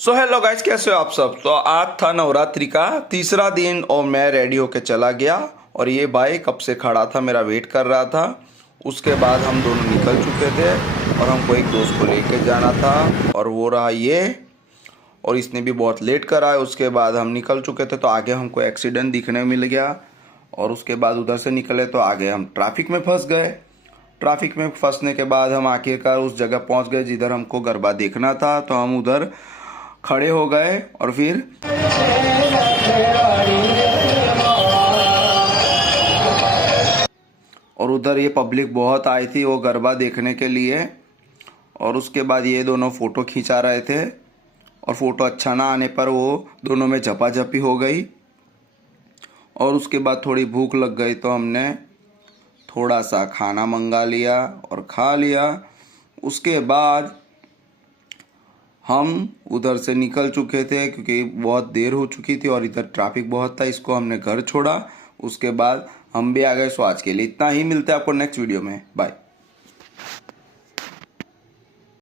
So hello guys, कैसे हो आप सब। तो आज था नवरात्रि का तीसरा दिन और मैं रेडी होके चला गया और ये भाई कब से खड़ा था, मेरा वेट कर रहा था। उसके बाद हम दोनों निकल चुके थे और हमको एक दोस्त को लेके जाना था और वो रहा ये, और इसने भी बहुत लेट करा है। उसके बाद हम निकल चुके थे तो आगे हमको एक्सीडेंट दिखने मिल गया और उसके बाद उधर से निकले तो आगे हम ट्रैफिक में फंस गए। ट्रैफिक में फंसने के बाद हम आखिरकार उस जगह पहुंच गए जिधर हमको गरबा देखना था। तो हम उधर खड़े हो गए और फिर उधर ये पब्लिक बहुत आई थी वो गरबा देखने के लिए। और उसके बाद ये दोनों फ़ोटो खिंचा रहे थे और फ़ोटो अच्छा ना आने पर वो दोनों में झपाझपी हो गई। और उसके बाद थोड़ी भूख लग गई तो हमने थोड़ा सा खाना मंगा लिया और खा लिया। उसके बाद हम उधर से निकल चुके थे क्योंकि बहुत देर हो चुकी थी और इधर ट्रैफिक बहुत था। इसको हमने घर छोड़ा। उसके बाद हम भी आ गए। सो आज के लिए इतना ही, मिलते हैं आपको नेक्स्ट वीडियो में। बाय।